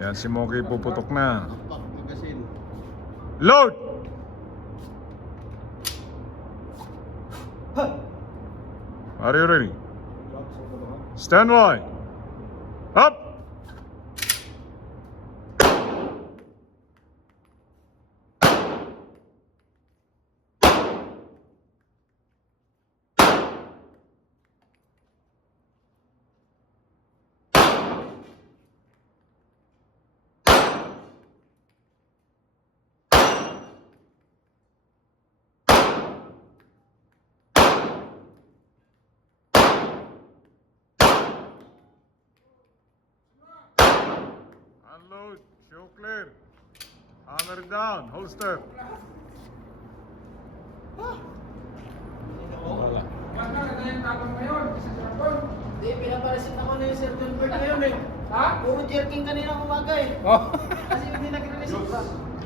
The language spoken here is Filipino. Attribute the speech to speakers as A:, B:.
A: Yan si Moki puputok na. Load! Are you ready? Stand by. Up! Show clear. Hammer down. Holster.
B: Wala.
C: Hindi, pinaparasit ako na yung Sir Gilbert ngayon eh.
D: Ha?
C: Puro jerking kanina umaga eh.
B: Oh.
C: Kasi hindi nag-release ba?